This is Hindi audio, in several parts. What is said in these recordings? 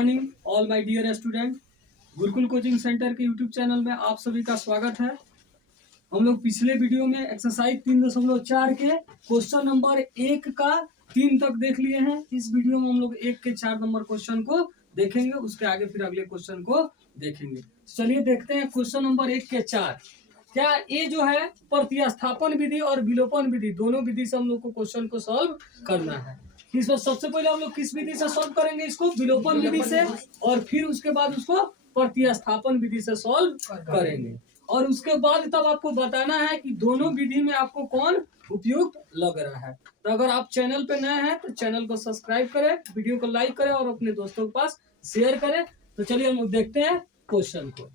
Morning all my dear student. Gurukul coaching centre के यूट्यूब चैनल में आप सभी का स्वागत है। हम लोग पिछले वीडियो में एक्सरसाइज 3.4 के क्वेश्चन नंबर 1 का 3 तक देख लिए हैं। इस वीडियो में हम लोग 1 के 4 नंबर क्वेश्चन को देखेंगे, उसके आगे फिर अगले क्वेश्चन को देखेंगे। चलिए देखते हैं क्वेश्चन नंबर 1 के 4। क्या ये जो है प्रतिस्थापन विधि और विलोपन विधि दोनों विधि से हम लोग को क्वेश्चन को सॉल्व करना है। इसमें सबसे पहले हम लोग किस विधि से सॉल्व करेंगे इसको? विलोपन विधि से, और फिर उसके बाद उसको प्रतिस्थापन विधि से सॉल्व करेंगे। और उसके बाद तब आपको बताना है कि दोनों विधि में आपको कौन उपयुक्त लग रहा है। तो अगर आप चैनल पे नए हैं तो चैनल को सब्सक्राइब करें, वीडियो को लाइक करें और अपने दोस्तों के पास शेयर करें। तो चलिए हम लोग देखते हैं क्वेश्चन को।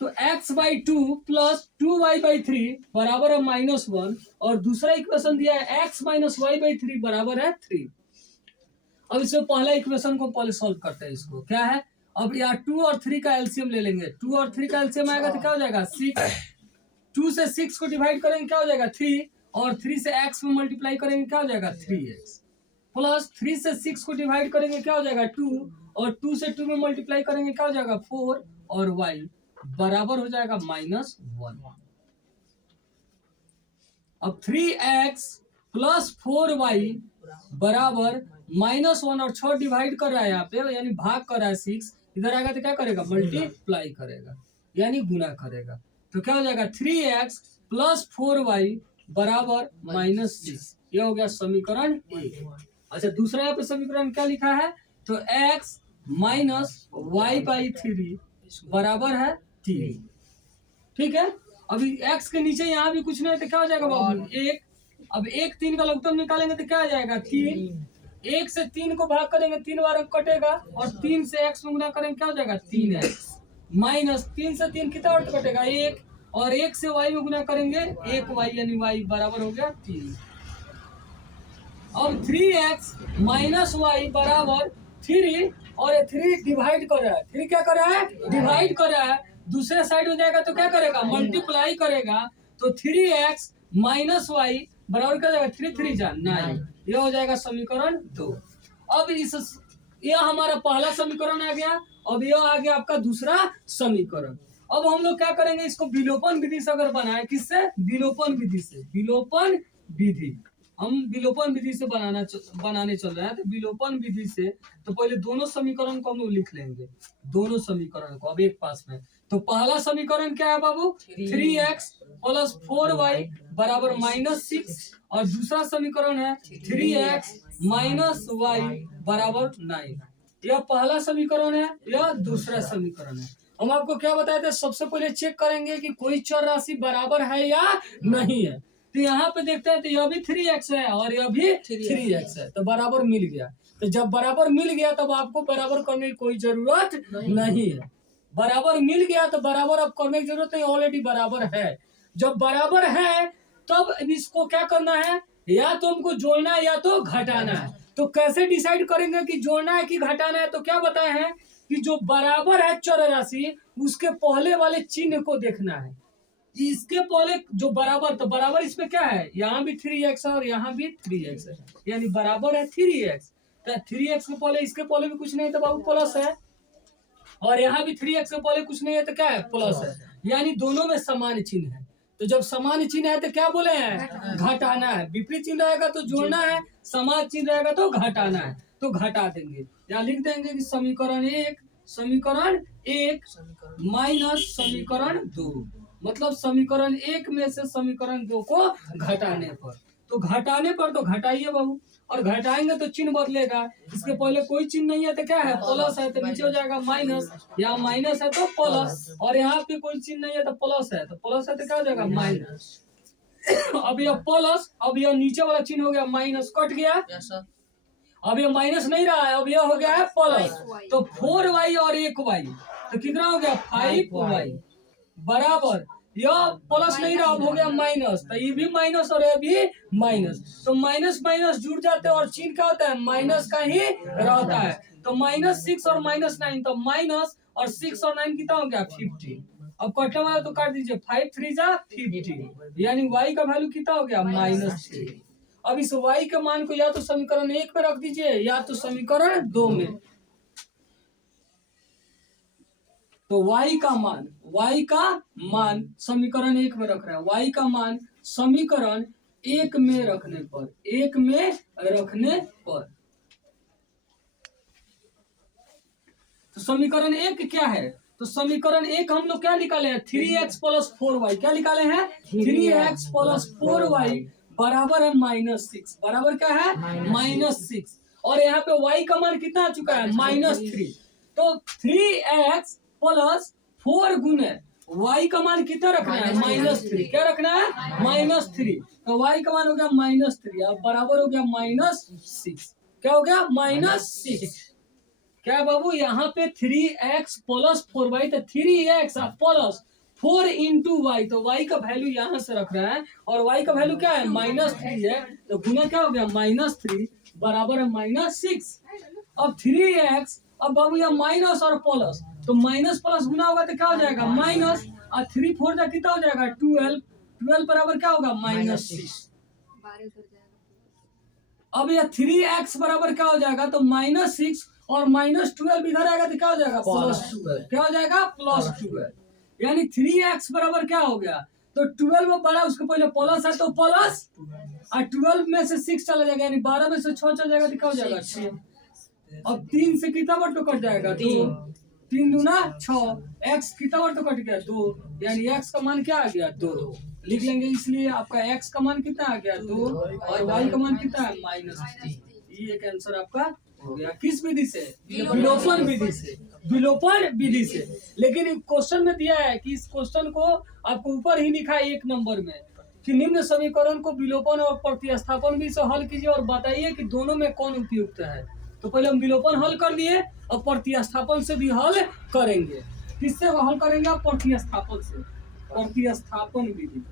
तो x/2 प्लस 2y/3 बराबर है -1, और दूसरा इक्वेशन दिया है x - y/3 बराबर है 3। अब इसमें पहला इक्वेशन को पहले सॉल्व करते हैं। इसको क्या है, अब यहाँ 2 और 3 का एलसीएम ले लेंगे। 2 और 3 का एलसीएम आएगा तो क्या हो जाएगा 6। 2 से 6 को डिवाइड करेंगे क्या हो जाएगा 3, और 3 से x में मल्टीप्लाई करेंगे क्या हो जाएगा 3x, प्लस 3 से 6 को डिवाइड करेंगे क्या हो जाएगा 2, और 2 से 2 में मल्टीप्लाई करेंगे क्या हो जाएगा 4, और y बराबर हो जाएगा -1। अब 3x प्लस 4y बराबर -1, और 6 डिवाइड कर रहा है यहाँ पे, यानी भाग कर रहा है 6। इधर आएगा तो क्या करेगा मल्टीप्लाई करेगा, यानी गुना करेगा। तो क्या हो जाएगा 3x प्लस 4y बराबर -6। ये हो गया समीकरण 1। अच्छा, दूसरा यहाँ पे समीकरण क्या लिखा है, तो x - y/3 बराबर है 3। ठीक है, अभी x के नीचे यहाँ भी कुछ नहीं है तो क्या हो जाएगा बाबू 1। अब 1 3 का लघुत्तम निकालेंगे तो क्या आ जाएगा 3। 1 से 3 को भाग करेंगे 3 बार कटेगा, और 3 से x में गुना करेंगे क्या हो जाएगा 3x, माइनस 3 से 3 कितना और कटेगा 1, और 1 से y में गुना करेंगे 1y, यानी y बराबर हो गया 3। अब 3x - y बराबर 3, और 3 डिवाइड कर रहा है। 3 क्या कर रहा है डिवाइड कर रहा है, दूसरे साइड हो जाएगा तो क्या करेगा मल्टीप्लाई करेगा। तो 3x - y बराबर क्या जाएगा 3 3 जा 9। यह हो जाएगा समीकरण 2। अब यह हमारा पहला समीकरण आ गया। अब यह आ गया आपका दूसरा समीकरण। अब हम लोग क्या करेंगे, इसको विलोपन विधि से अगर बनाए, किससे? विलोपन विधि से। विलोपन विधि हम विलोपन विधि से बनाने चल रहे हैं। तो विलोपन विधि से तो पहले दोनों समीकरण को हम लोग लिख लेंगे, दोनों समीकरण को अब एक पास में। तो पहला समीकरण क्या है बाबू 3x प्लस 4y बराबर -6, और दूसरा समीकरण है 3x - y बराबर 9। यह पहला समीकरण है, यह दूसरा समीकरण है। हम आपको क्या बताए थे, सबसे पहले चेक करेंगे कि कोई चर राशि बराबर है या नहीं है। तो यहाँ पे देखते हैं तो यह भी 3x है और यह भी 3x है, तो बराबर मिल गया। तो जब बराबर मिल गया तब आपको बराबर करने की कोई जरूरत नहीं है। बराबर मिल गया तो बराबर अब करने की जरूरत नहीं, ऑलरेडी बराबर है। जब बराबर है तब इसको क्या करना है, या तो हमको जोड़ना है या तो घटाना है। तो कैसे डिसाइड करेंगे कि जोड़ना है कि घटाना है? तो क्या बताए हैं कि जो बराबर है चर राशि उसके पहले वाले चिन्ह को देखना है। इसके पहले जो बराबर, तो बराबर इसमें क्या है, यहाँ भी 3x है और यहाँ भी 3x है, यानी बराबर है 3x। तो 3x के पहले इसके पहले भी कुछ नहीं तो बाबू प्लस है, और यहाँ भी 3x के पहले कुछ नहीं है तो क्या है प्लस है, यानी दोनों में समान चिन्ह है। तो जब समान चिन्ह है तो क्या बोले हैं घटाना है। विपरीत चिन्ह रहेगा तो जोड़ना है, समान चिन्ह रहेगा तो घटाना है। तो घटा देंगे, या लिख देंगे कि समीकरण 1 माइनस समीकरण 2, मतलब समीकरण 1 में से समीकरण 2 को घटाने पर। तो घटाने पर तो घटाइए बाबू, और घटाएंगे तो चिन्ह बदलेगा। इसके पहले कोई चिन्ह नहीं है तो क्या है प्लस है, तो नीचे हो जाएगा माइनस, यहाँ माइनस है तो प्लस, और यहाँ पे कोई चिन्ह नहीं है तो प्लस है, तो प्लस है तो क्या हो जाएगा माइनस। अब यह प्लस, अब यह नीचे वाला चिन्ह हो गया माइनस, कट गया। अब यह माइनस नहीं रहा है, अब यह हो गया है प्लस। तो 4y और 1y तो कितना हो गया 5y बराबर, यह प्लस नहीं रहा, हो गया माइनस। तो ये भी माइनस और यह भी माइनस, तो माइनस माइनस जुड़ जाते हैं और चिन्ह क्या होता है माइनस का ही रहता है। तो -6 और -9, तो माइनस और 6 और 9 कितना हो गया 50। अब कटने वाला तो काट दीजिए, 5 3 जा 50, यानी y का वैल्यू कितना हो गया -6। अब इस y के मान को या तो समीकरण 1 में रख दीजिए या तो समीकरण 2 में। तो y का मान समीकरण 1 में रख रहे हैं, y का मान समीकरण 1 में रखने पर तो समीकरण 1 क्या है? तो समीकरण 1 हम लोग क्या निकाले हैं? 3x plus 4y। क्या निकाले हैं? 3x प्लस 4y बराबर है -6। बराबर क्या है? -6। और यहाँ पे y का मान कितना आ चुका है? -3। तो 3x प्लस 4 गुने y का मान कितना रखना है? -3। क्या रखना है? -3। तो y का मान हो गया -3 अब बराबर हो गया -6। क्या हो गया? -6। क्या बाबू? यहाँ पे 3x प्लस 4y, तो 3x प्लस 4 इंटू वाई, तो y का वैल्यू यहाँ से रख रहा है और y का वैल्यू क्या है? -3 है। तो गुना क्या हो गया? -3 बराबर है -6। अब 3x, अब बाबू यहाँ माइनस और प्लस, तो माइनस प्लस गुना होगा तो क्या हो जाएगा? माइनस, और 3 4 जा कितना हो जाएगा? 12। 12 बराबर क्या होगा? -6। अब यह 3x बराबर क्या हो जाएगा? तो -6 और -12 इधर आएगा तो क्या हो जाएगा? +12। क्या हो जाएगा? +12। यानी 3x बराबर क्या हो गया? तो 12 में बड़ा उसके पहले प्लस है तो प्लस, और 12 में से 6 चला जाएगा, यानी 12 में से 6 चला जाएगा तो क्या हो जाएगा? 6। अब 3 से कितना वर्ड तो कट जाएगा? 2। 3 दूना 6। x कितना वर्ड तो कट गया? 2। यानी x का मान क्या आ गया? 2 लिख लेंगे। इसलिए आपका x का मान कितना आ गया? 2 और y का मान कितना है? -3। ये एक आंसर आपका हो गया। किस विधि से? विलोपन विधि से। विलोपन विधि से। लेकिन क्वेश्चन में दिया है कि इस क्वेश्चन को आपको ऊपर ही लिखा है 1 नंबर में कि निम्न समीकरण को विलोपन और प्रतिस्थापन भी से हल कीजिए और बताइए कि दोनों में कौन उपयुक्त है। तो पहले हम विलोपन हल कर लिए और प्रतिस्थापन से भी हल करेंगे। किससे हल करेंगे? आप प्रतिस्थापन से। प्रतिस्थापन विधि।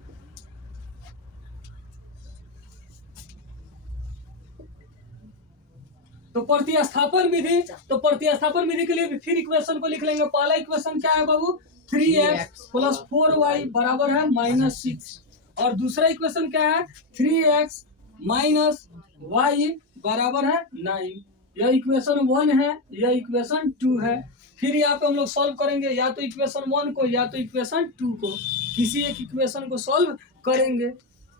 तो प्रतिस्थापन विधि के लिए फिर इक्वेशन को लिख लेंगे। पहला इक्वेशन क्या है बाबू? 3x प्लस 4y बराबर है -6। और दूसरा इक्वेशन क्या है? 3x माइनस y बराबर है 9। यह इक्वेशन 1 है, यह इक्वेशन 2 है। फिर यहाँ पे हम लोग सॉल्व करेंगे, या तो इक्वेशन 1 को या तो इक्वेशन 2 को, किसी एक इक्वेशन को सॉल्व करेंगे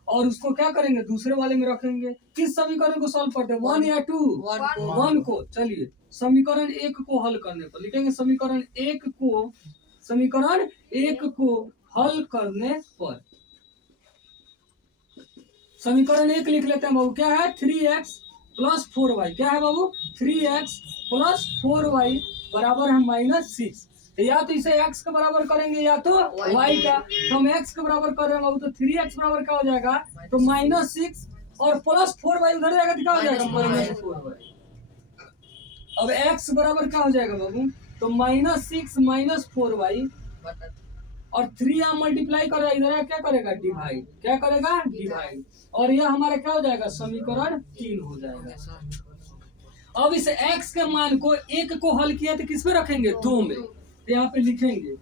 और उसको क्या करेंगे? दूसरे वाले में रखेंगे। किस समीकरण को सॉल्व करते हैं? 1 या 2? 1 को। चलिए समीकरण 1 को हल करने पर लिखेंगे। समीकरण 1 को हल करने पर समीकरण 1 लिख लेते हैं बाबू। क्या है? 3x plus 4y। क्या है बाबू? 3x प्लस 4y बराबर है -6। या तो इसे x के बराबर करेंगे या तो y का। तो हम x के बराबर कर रहे हैं बाबू, तो 3x बराबर क्या हो जाएगा? तो -6 और प्लस 4y उधर जाएगा तो क्या हो जाएगा? -4y। अब x बराबर क्या हो जाएगा बाबू? तो -6 - 4y और 3 यहाँ मल्टीप्लाई करेगा, इधर क्या करेगा? डिवाइड। क्या करेगा? डिवाइड। और यह हमारा क्या हो जाएगा? समीकरण 3 हो जाएगा। अब इस x के मान को 1 को हल किया तो किस में रखेंगे? 2 में। तो यहाँ पे लिखेंगे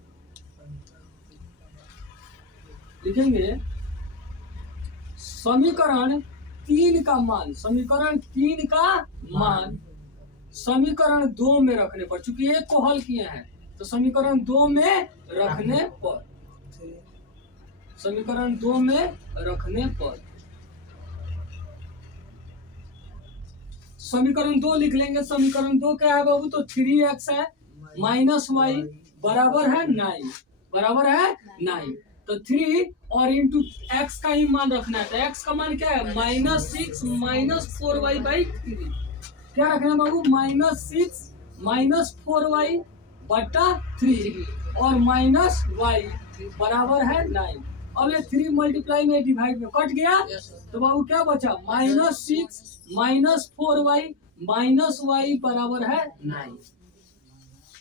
समीकरण 3 का मान, समीकरण 2 में रखने पर, चूंकि 1 को हल किए हैं तो समीकरण 2 में रखने पर, समीकरण 2 में रखने पर समीकरण 2 लिख लेंगे। समीकरण 2 क्या है बाबू? तो 3x है माइनस y बराबर है 9। बराबर है 9। तो 3 और इंटू x का ही मान रखना है। तो x का मान क्या है? -6 - 4y बाई 3। क्या रखना है बाबू? -6 - 4y बटा 3 और -y बराबर है 9। अब ये 3 मल्टीप्लाई में डिवाइड में कट गया तो बाबू क्या बचा? -6 - 4y -y बराबर है 9।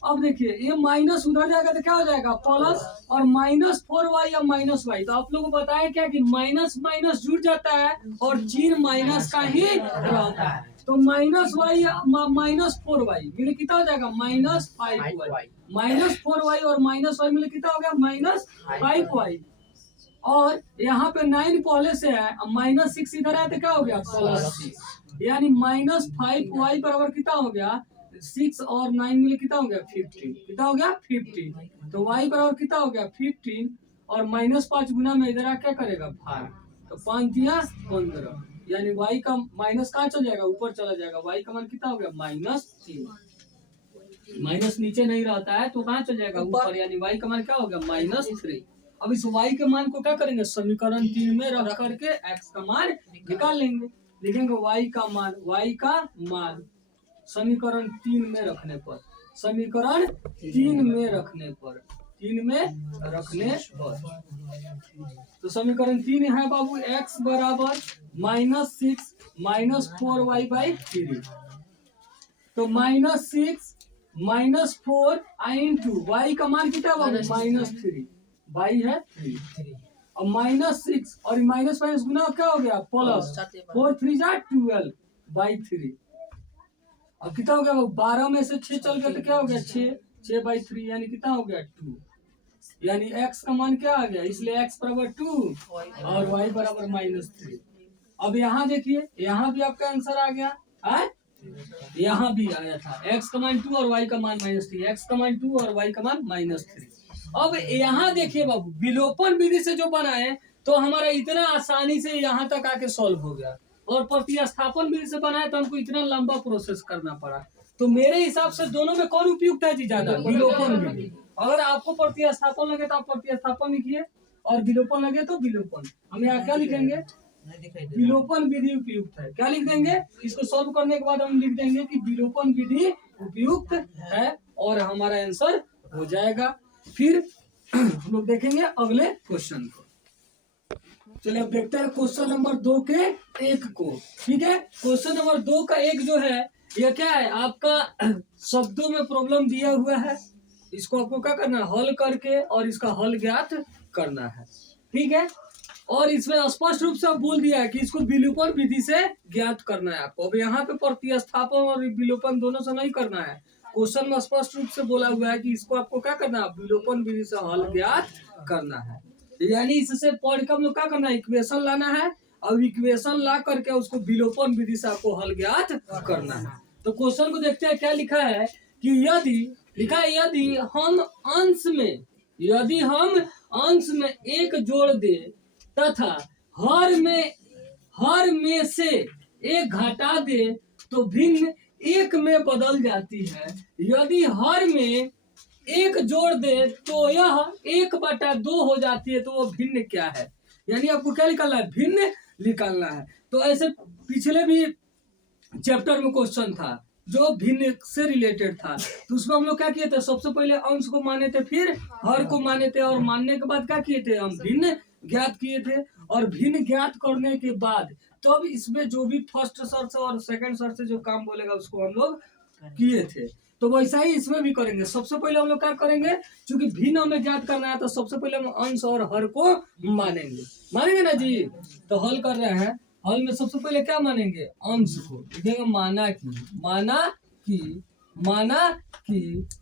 अब देखिए ये माइनस उधर जाएगा तो क्या हो जाएगा? प्लस, और -4y या -y। तो आप लोगों को बताया क्या कि माइनस माइनस जुड़ जाता है और चिन्ह माइनस का ही रहता है। तो -y -4y मिले कितना हो जाएगा? -5y। -4y और -y मिले कितना हो गया? -5y। और यहाँ पे 9 पहले से है, -6 इधर आया तो क्या हो गया? +6। यानी -5y बराबर कितना हो गया? 6 और 9 मिले कितना हो गया 15, कितना हो गया 15। तो y बराबर कितना हो गया 15 और -5 गुना में इधर आ क्या करेगा भाग, तो 5 दिया 15, यानी y का माइनस कहाँ चल जाएगा ऊपर चला जाएगा, y का मान कितना हो गया -3। माइनस नीचे नहीं रहता है तो कहाँ चल जाएगा ऊपर, यानी y का मान क्या हो गया -3। अब इस y के मान को क्या करेंगे समीकरण 3 में रख करके x का मान निकाल लेंगे। लिखेंगे y का मान समीकरण 3 में रखने पर, समीकरण 3 में रखने पर, 3 में रखने पर, तो समीकरण 3 है बाबू x बराबर -6 -4y/3। तो -6 -4 इंटू y का मान कितना बाबू -3, y है 3, और -6 और माइनस गुना क्या हो गया प्लस, 4 3 जा 12/3। अब कितना हो गया 12 में से 6 चल गया तो क्या हो गया 6/3, यानी कितना हो गया 2, यानी x का मान क्या आ गया, इसलिए x बराबर 2 और y बराबर -3। अब यहाँ देखिए यहाँ भी आपका आंसर आ गया है, यहाँ भी आया था x का मान 2 और y का मान -3, x का मान 2 और y का मान -3। अब यहाँ देखिए बाबू विलोपन विधि से जो बनाए तो हमारा इतना आसानी से यहाँ तक आके सॉल्व हो गया, और प्रतिस्थापन विधि से बनाए तो हमको इतना लंबा प्रोसेस करना पड़ा। तो मेरे हिसाब से दोनों में कौन उपयुक्त है जी ज्यादा, विलोपन विधि। अगर आपको प्रतिस्थापन लगे तो आप प्रतिस्थापन लिखिए और विलोपन लगे तो विलोपन। हम यहाँ क्या लिखेंगे, विलोपन विधि उपयुक्त है, क्या लिख देंगे, इसको सॉल्व करने के बाद हम लिख देंगे कि विलोपन विधि उपयुक्त है और हमारा आंसर हो जाएगा। फिर हम लोग देखेंगे अगले क्वेश्चन को। चलिए अब देखते हैं क्वेश्चन नंबर 2 के 1 को। ठीक है, क्वेश्चन नंबर 2 का 1 जो है यह क्या है आपका शब्दों में प्रॉब्लम दिया हुआ है, इसको आपको क्या करना है हल करके और इसका हल ज्ञात करना है। ठीक है, और इसमें स्पष्ट रूप से आप बोल दिया है कि इसको विलोपन विधि से ज्ञात करना है आपको। अब यहाँ पे प्रतिस्थापन और विलोपन दोनों से नहीं करना है, क्वेश्चन में स्पष्ट रूप से बोला हुआ है कि इसको आपको क्या करना है विलोपन विधि से हल ज्ञात करना है। यानी इससे पढ़ के हम लोग क्या करना है इक्वेशन लाना है और इक्वेशन ला करके उसको विलोपन विधि से आपको हल ज्ञात करना है। तो क्वेश्चन को देखते हैं क्या लिखा है कि यदि लिखा है यदि हम अंश में एक जोड़ दे तथा हर में से एक घटा दे तो भिन्न एक में बदल जाती है। यदि हर में एक जोड़ दे तो यह 1/2 हो जाती है, तो वो भिन्न क्या है, यानी आपको क्या निकालना है भिन्न निकालना है। तो ऐसे पिछले भी चैप्टर में क्वेश्चन था जो भिन्न से रिलेटेड था, तो उसमें हम लोग क्या किए थे सबसे पहले अंश को माने थे फिर हर को माने थे, और मानने के बाद क्या किए थे हम भिन्न ज्ञात किए थे, और भिन्न ज्ञात करने के बाद तब तो इसमें जो भी फर्स्ट शर्त और सेकंड शर्त से जो काम बोलेगा उसको हम लोग किए थे। तो वैसा ही इसमें भी करेंगे। सबसे पहले हम लोग क्या करेंगे, क्योंकि भिन्न हमें ज्ञात करना है तो सबसे पहले हम अंश और हर को मानेंगे ना जी। तो हल कर रहे हैं, हल में सबसे पहले क्या मानेंगे अंश को, लिखेंगे माना कि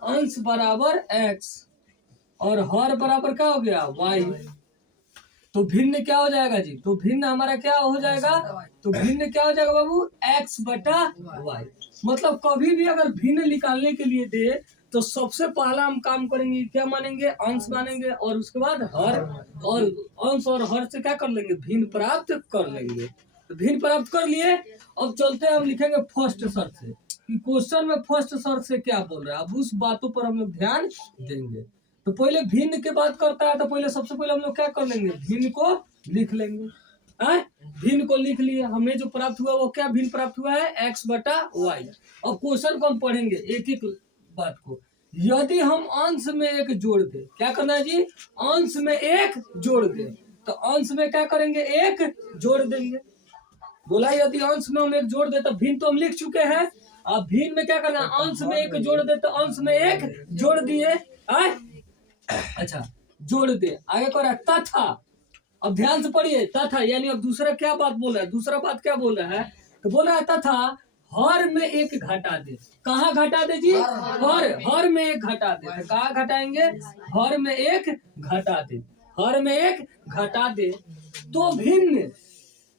अंश बराबर x और हर बराबर क्या हो गया y। तो भिन्न क्या हो जाएगा जी, तो भिन्न हमारा क्या हो जाएगा, तो भिन्न क्या हो जाएगा बाबू x/y। मतलब कभी भी अगर भिन्न निकालने के लिए दे तो सबसे पहला हम काम करेंगे क्या मानेंगे अंश मानेंगे, और उसके बाद हर, और अंश और हर से क्या कर लेंगे भिन्न प्राप्त कर लेंगे। तो भिन्न प्राप्त कर लिए, अब चलते हैं हम लिखेंगे फर्स्ट शर्त से कि क्वेश्चन में फर्स्ट शर्त से क्या बोल रहा है, अब उस बातों पर हम लोग ध्यान देंगे। तो पहले भिन्न के बात करता है तो पहले सबसे पहले हम लोग क्या कर लेंगे भिन्न को लिख लेंगे। भिन्न को लिख लिए, हमें जो प्राप्त हुआ वो क्या भिन्न प्राप्त हुआ है x/y। अब क्वेश्चन को हम पढ़ेंगे एक एक बात को। यदि हम अंश में एक जोड़ दे, क्या करना है जी अंश में एक जोड़ दे, तो अंश में क्या करेंगे एक जोड़ देंगे। बोला यदि अंश में हम एक जोड़ दे तो भिन्न तो हम लिख चुके हैं, अब भिन्न में क्या करना अंश में एक जोड़ दे तो अंश में एक जोड़ दिए। अच्छा जोड़ दे, आगे कर रहा है तथा। अब ध्यान से पढ़िए तथा, यानी अब दूसरा क्या बात बोल रहा है, दूसरा बात क्या बोल रहा है, तो बोल रहा है तथा हर में एक घटा दे। कहाँ घटा दे जी, हर में एक घटा दे। तो कहाँ घटाएंगे, हर में एक घटा दे, हर में एक घटा दे तो भिन्न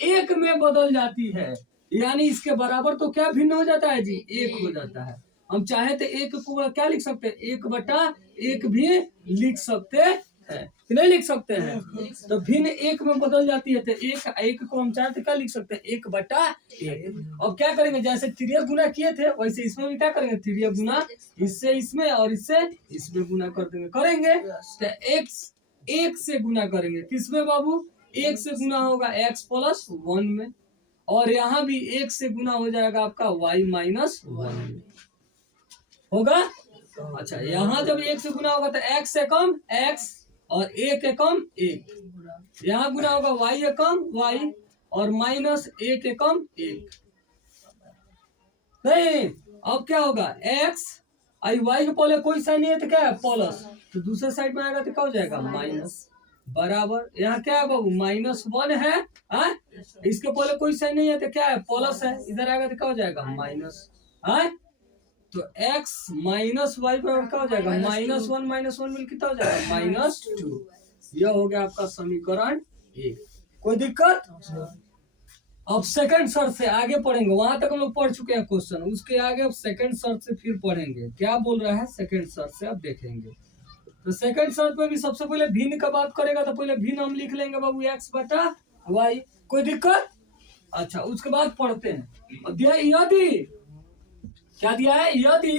एक में बदल जाती है, यानी इसके बराबर तो क्या भिन्न हो जाता है जी, एक हो जाता है। हम चाहे तो एक को क्या लिख सकते हैं, 1/1 भी लिख सकते हैं कि नहीं लिख सकते हैं। तो भिन्न एक में बदल जाती है, तो एक को हम चाहे तो क्या लिख सकते हैं, 1/1। अब क्या करेंगे, जैसे तिरिया गुना किए थे वैसे इसमें भी क्या करेंगे, तिरिया गुना इससे इसमें और इससे इसमें गुना कर देंगे, करेंगे तो x एक से गुना करेंगे, किसमें बाबू, एक से गुना होगा x+1 में, और यहाँ भी एक से गुना हो जाएगा आपका y-1 में होगा। अच्छा, यहाँ जब एक से गुना होगा तो x से कम x और एक एकम एक, यहाँ गुना होगा y एकम y और -1 एकम 1 नहीं। अब क्या होगा, x आई y के पहले कोई साइन नहीं है तो क्या है प्लस, तो दूसरे साइड में आएगा तो क्या हो जाएगा माइनस, बराबर यहाँ क्या है बाबू -1 है, इसके पहले कोई साइन नहीं है तो क्या है प्लस है, इधर आएगा तो क्या हो जाएगा माइनस है। तो x -y बराबर क्या हो जाएगा, -1 मिल कितना हो जाएगा -2। यह हो गया आपका समीकरण 1। कोई दिक्कत। अब सेकंड शर्त से आगे पढ़ेंगे, वहां तक हम लोग पढ़ चुके हैं क्वेश्चन, उसके आगे अब सेकंड शर्त से फिर पढ़ेंगे क्या बोल रहा है सेकंड शर्त से, अब देखेंगे। तो सेकंड शर्त में भी सबसे पहले भिन्न का बात करेगा तो पहले भिन्न हम लिख लेंगे बाबू x/y, कोई दिक्कत। अच्छा, उसके बाद पढ़ते हैं, यदि क्या दिया है, यदि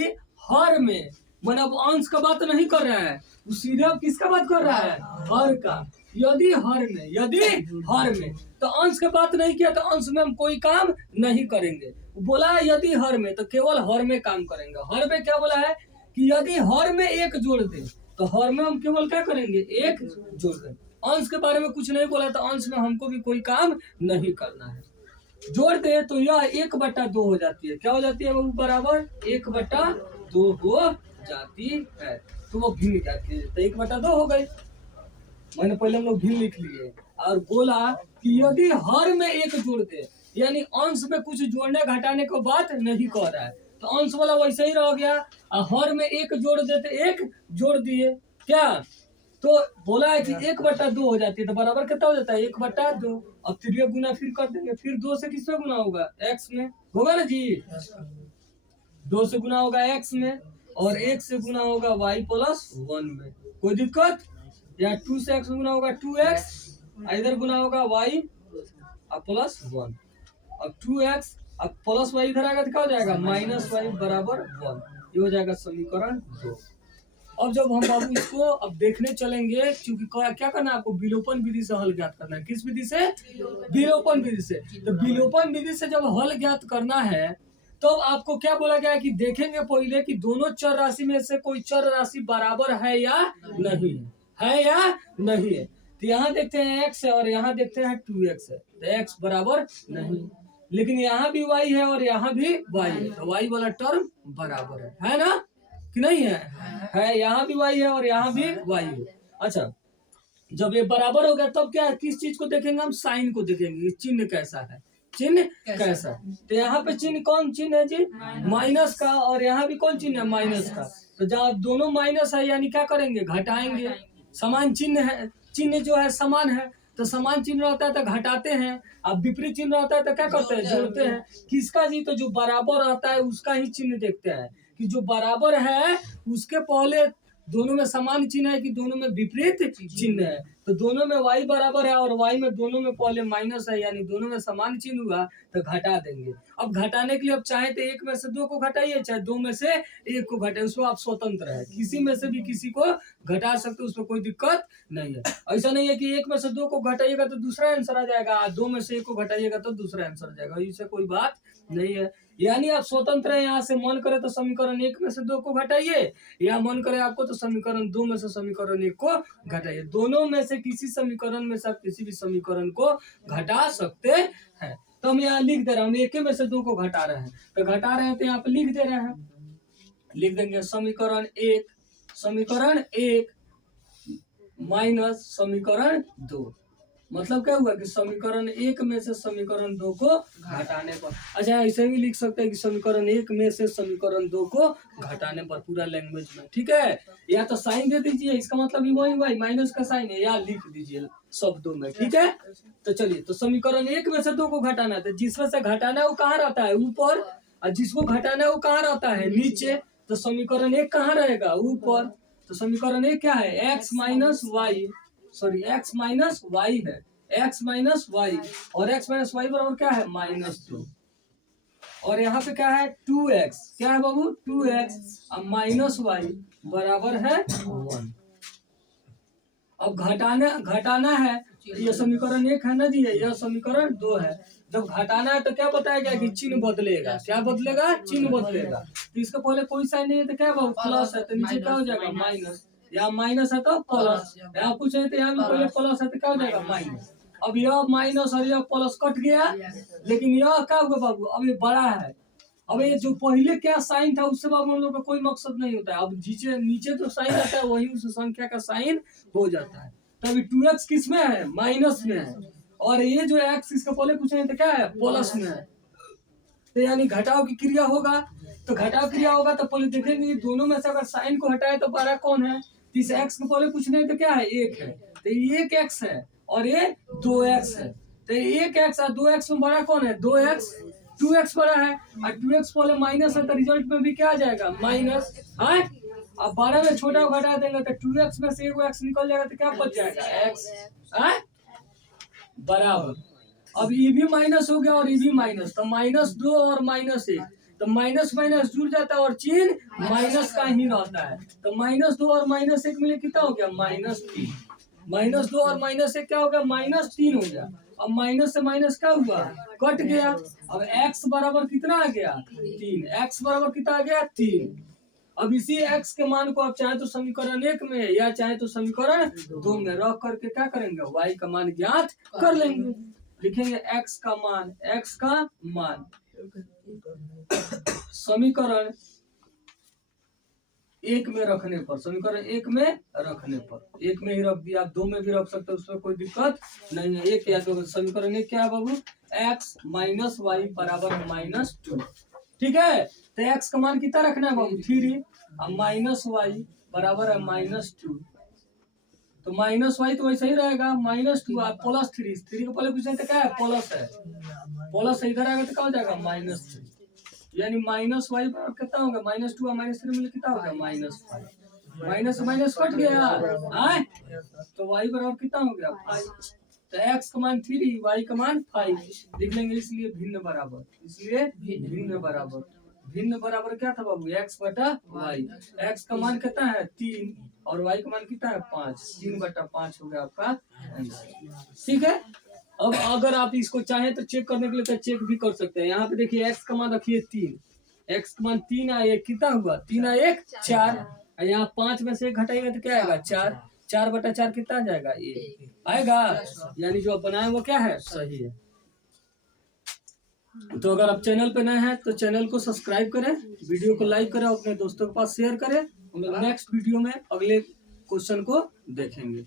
हर में, मतलब अंश का बात नहीं कर रहा है, वो सीधे अब किसका बात कर रहा है, हर का। यदि हर में तो अंश की बात नहीं किया, तो अंश में हम कोई काम नहीं करेंगे। बोला है यदि हर में, तो केवल हर में काम करेंगे। हर में क्या बोला है कि यदि हर में एक जोड़ दे तो हर में हम केवल क्या करेंगे, एक जोड़ दें। अंश के बारे में कुछ नहीं बोला, तो अंश में हमको भी कोई काम नहीं करना है। जोड़ दे तो यह 1/2 हो जाती है, क्या हो जाती है बाबू, बराबर 1/2 हो जाती है, तो वो भिन्न जाती है, तो 1/2 हो गई। मैंने पहले हम लोग भिन्न लिख लिए, और बोला कि यदि हर में एक जोड़ दे, यानी अंश में कुछ जोड़ने घटाने को बात नहीं कह रहा है, तो अंश वाला वैसे ही रह गया, और हर में एक जोड़ देते, एक जोड़ दिए क्या, तो बोला है कि 1/2 हो जाती है, तो बराबर कितना हो जाता है 1/2। अब तिरिया गुना फिर कर देंगे, फिर 2 से किसमें गुना होगा, x में होगा ना जी, 2 से गुना होगा x में, और 1 से गुना होगा y+1 में, कोई दिक्कत। या 2 से x गुना होगा 2x, इधर गुना होगा y +1, अब 2x अब प्लस y इधर आएगा तो क्या हो जाएगा -y बराबर 1, ये हो जाएगा समीकरण 2। अब जब हम बाबू इसको अब देखने चलेंगे, क्योंकि क्या करना है आपको, विलोपन विधि से हल ज्ञात करना है। किस विधि से, विलोपन विधि से। तो विलोपन विधि से जब हल ज्ञात करना है, तो आपको क्या बोला गया है कि देखेंगे पहले कि दोनों चर राशि में से कोई चर राशि बराबर है या नहीं है, या नहीं है। तो यहाँ देखते हैं x है और यहाँ देखते हैं 2x है, तो x बराबर नहीं, लेकिन यहाँ भी y है और यहाँ भी y है, तो y वाला टर्म बराबर है ना कि नहीं है, यहाँ भी y है और यहाँ भी y है। अच्छा, जब ये बराबर हो गया तब क्या है, किस चीज को देखेंगे हम, साइन को देखेंगे, चिन्ह कैसा है, चिन्ह कैसा। तो यहाँ पे चिन्ह कौन चिन्ह है जी, माइनस का, और यहाँ भी कौन चिन्ह है, माइनस का। तो जब दोनों माइनस है यानी क्या करेंगे, घटाएंगे। समान चिन्ह है, चिन्ह जो है समान है, तो समान चिन्ह रहता है तो घटाते हैं, अब विपरीत चिन्ह रहता है तो क्या करते हैं, जोड़ते हैं। किसका जी, तो जो बराबर रहता है उसका ही चिन्ह देखते हैं, कि जो बराबर है उसके पहले दोनों में समान चिन्ह है कि दोनों में विपरीत चिन्ह है। तो दोनों में y बराबर है और y में दोनों में पहले माइनस है, यानी दोनों में समान चिन्ह हुआ, तो घटा देंगे। अब घटाने के लिए अब चाहे तो 1 में से 2 को घटाइए, चाहे 2 में से 1 को घटाइए, उसमें आप स्वतंत्र है, किसी में से भी किसी को घटा सकते, उसमें कोई दिक्कत नहीं है। ऐसा नहीं है कि 1 में से 2 को घटाइएगा तो दूसरा आंसर आ जाएगा, 2 में से 1 को घटाइएगा तो दूसरा आंसर आ जाएगा, इससे कोई बात नहीं है। यानी आप स्वतंत्र है, यहाँ से मन करे तो समीकरण 1 में से 2 को घटाइए, या मन करे आपको तो समीकरण 2 में से समीकरण 1 को घटाइए। दोनों में से किसी समीकरण में से आप किसी भी समीकरण को घटा सकते हैं। तो हम यहाँ लिख दे रहे हैं, हम 1 में से 2 को घटा रहे हैं, तो घटा रहे हैं तो यहाँ पे लिख दे रहे हैं, लिख देंगे समीकरण 1 माइनस समीकरण 2, मतलब क्या हुआ कि समीकरण 1 में से समीकरण 2 को घटाने पर। अच्छा ऐसे भी लिख सकते हैं कि समीकरण 1 में से समीकरण 2 को घटाने पर, पूरा लैंग्वेज में। ठीक है, या तो साइन दे दीजिए, इसका मतलब वही वही माइनस का साइन है, या लिख दीजिए शब्दों में। ठीक है, तो चलिए, तो समीकरण 1 में से 2 को घटाना है, तो जिसमें से घटाना है वो कहाँ रहता है, ऊपर, और जिसको घटाना है वो कहाँ रहता है, नीचे। तो समीकरण 1 कहाँ रहेगा, ऊपर। तो समीकरण 1 क्या है, x minus y, sorry x minus y है, x माइनस वाई, और x माइनस वाई बराबर क्या है, -2। और यहाँ पे क्या है, 2x, क्या है बाबू, 2x, अब माइनस वाई बराबर है 1। अब घटाना है, ये समीकरण 1 है ना जी, यह समीकरण 2 है। जब घटाना है तो क्या बताया गया कि चिन्ह बदलेगा, क्या बदलेगा, चिन्ह बदलेगा। तो इसके पहले कोई साइन नहीं है तो क्या बाबू, प्लस है, तो नीचे क्या हो जाएगा, माइनस, यहाँ माइनस है तो प्लस, यहाँ कुछ है तो यहाँ भी पहले प्लस है तो क्या हो जाएगा, माइनस। अब यह माइनस और यह प्लस कट गया, लेकिन यह क्या होगा बाबू, अब ये बड़ा है। अब ये जो पहले क्या साइन था उससे बाबू हम लोग का कोई मकसद नहीं होता है। अब नीचे नीचे जो साइन आता है वही उस संख्या का साइन हो जाता है। तो अभी 2x किस में है, माइनस में है, और ये जो x इसका पहले कुछ नहीं तो क्या है, प्लस में है। तो यानी घटाव की क्रिया होगा, तो घटाव क्रिया होगा तो पहले देखेंगे कि दोनों में से अगर साइन को हटाए तो बड़ा कौन है। तो इस x के पहले कुछ नहीं तो क्या है, 1 है, तो ये 1x है और ये 2x है। तो 1x और 2x में बड़ा कौन है, 2x, 2x बड़ा है, और 2x पहले माइनस है तो रिजल्ट में भी क्या आ जाएगा, माइनस है। अब 12 में छोटा को घटा देंगे तो 2x में से 1 x निकल जाएगा तो क्या बच जाएगा, x है बराबर। अब ये भी माइनस हो गया और ये भी माइनस, तो -2 और -1, तो माइनस माइनस जुड़ जाता है और चिन्ह माइनस का ही रहता है। तो -2 और -1 मिले कितना हो गया, -3। -2 और -1 क्या हो गया, -3 हो गया। अब माइनस से माइनस क्या हुआ, कट गया। अब x बराबर कितना आ गया, 3, x बराबर कितना आ गया, 3। अब इसी x के मान को आप चाहे तो समीकरण 1 में या चाहे तो समीकरण 2 में रख करके क्या करेंगे, y का मान ज्ञात कर लेंगे। लिखेंगे x का मान समीकरण 1 में रखने पर, समीकरण 1 में रखने पर, 1 में ही रख दिया, आप 2 में भी रख सकते हो, उसमें कोई दिक्कत नहीं है। 1 या 2, समीकरण 1 क्या है बाबू, x माइनस वाई बराबर -2। ठीक है, तो x का मान कितना रखना है बाबू, 3, अब -y बराबर है -2। तो -y तो वैसे ही रहेगा, -2 और +3, 3 के पहले कुछ नहीं तो क्या है, प्लस है, प्लस इधर आएगा तो क्या हो जाएगा, -3, यानी -y बराबर कितना होगा, -2 और -3 मिले कितना होगा, -5, माइनस माइनस कट गया आए, तो y बराबर कितना हो गया, 5। तो x का मान 3, y का मान 5 लिख लेंगे, इसलिए भिन्न बराबर, इसलिए भिन्न बराबर, भिन्न बराबर क्या था बाबू, x बटा y। x का मान कितना है, 3, और y का मान कितना है, 5, 3/5 हो गया आपका आंसर। ठीक है, अब अगर आप इसको चाहें तो चेक करने के लिए तो चेक भी कर सकते हैं। यहाँ पे देखिए x का मान रखिए 3, x का मान 3 आया, कितना हुआ, 3 और 1 4, यहाँ 5 में से 1 घटाएगा तो क्या आएगा, 4, 4/4 कितना आ जाएगा, 1 आएगा, यानी जो आप बनाए वो क्या है, सही है। तो अगर आप चैनल पे नए हैं तो चैनल को सब्सक्राइब करें, वीडियो को लाइक करें, अपने दोस्तों के पास शेयर करें। हम लोग नेक्स्ट वीडियो में अगले क्वेश्चन को देखेंगे।